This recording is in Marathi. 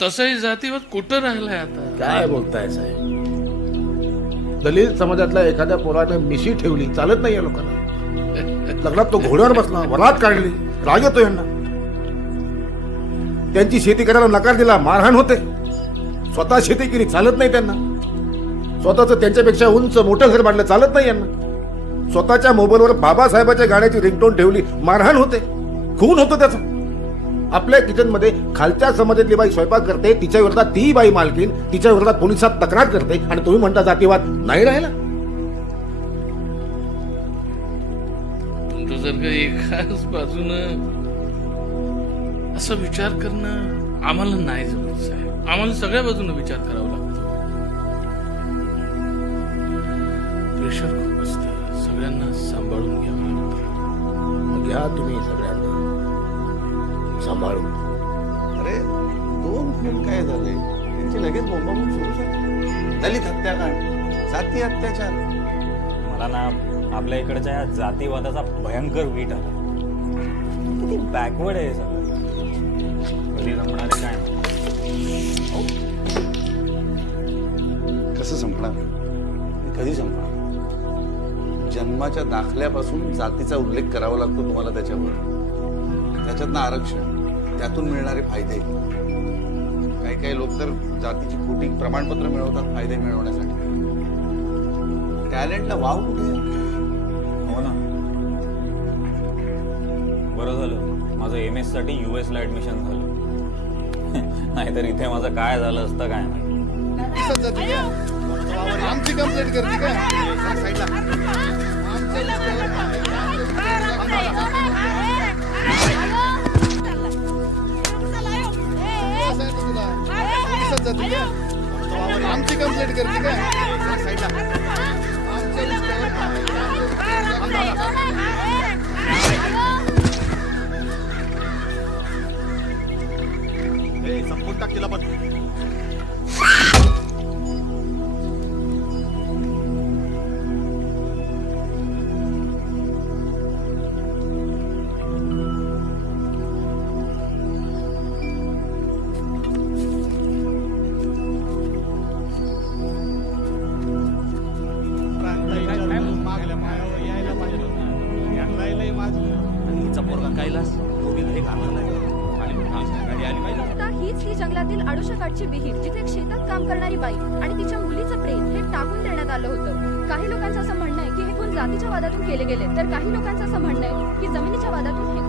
तसंही जातीवाद कुठं राहिलाय आता? काय बोलताय साहेब? दलित समाजातल्या एखाद्या पोराने मिशी ठेवली चालत नाही या लोकांना. लग्नात तो घोड्यावर बसला, वरात काढली, राग येतो यांना. त्यांची शेती करायला नकार दिला, मारहाण होते. स्वतः शेती केली चालत नाही त्यांना. स्वतःच त्यांच्यापेक्षा उंच मोठं घर बांधलं चालत नाही यांना. स्वतःच्या मोबाईलवर बाबासाहेबाच्या गाण्याची रिंगटोन ठेवली, मारहाण होते, खून होतो त्याचा. आपल्या किचन मध्ये खालच्या समाजातली बाई स्वयंपाक करते, तिच्या विरोधात ती बाई मालकीन तिच्या विरोधात पोलिसात तक्रार करते, आणि तुम्ही म्हणता जातीवाद नाही राहिला. तुमचं जर का एकाच बाजूनं असा विचार करणं आम्हाला नाही जमत साहेब. आम्हाला सगळ्या बाजूने विचार करावा लागतो. प्रेशर खूप असतं, सगळ्यांना सांभाळून घ्यावं लागतं. मग घ्या तुम्ही सगळ्यांना सांभाळून. अरे 2 खून काय झाले, त्यांची लगेच बोंबाबोंब सुरू झाली. दलित हत्याकांड, जाती अत्याचार. मला ना आपल्या इकडच्या या जातीवादाचा भयंकर वीट आला. किती बॅकवर्ड आहे हे सगळं. कधी जमणार आहे काय माहिती. कसं संपणार, कधी संपणार? जन्माच्या दाखल्यापासून जातीचा उल्लेख करावा लागतो तुम्हाला त्याच्यावर. त्याच्यातनं आरक्षण, त्यातून मिळणारे फायदे. काही काही लोक तर जातीची खोटी प्रमाणपत्र मिळवतात फायदे मिळवण्यासाठी. टॅलेंटला वाव कुठे आहे? हो ना, बरं झालं माझं MS साठी US ला ऍडमिशन झालं. नाहीतर इथे माझं काय झालं असतं काय माहिती. आमची कंप्लेंट करते काय? आमची कंप्लेंट करते काय? संपून टाक तिला पण. हीच ती जंगलातील आडुशाकाठची विहीर जिथे एक शेतात काम करणारी बाई आणि तिच्या मुलीचं प्रेम हे टाकून देण्यात आलं होतं. काही लोकांचं असं म्हणणं आहे की हे खून जातीच्या वादातून केले गेले, तर काही लोकांचं असं म्हणणं आहे की जमिनीच्या वादातून हे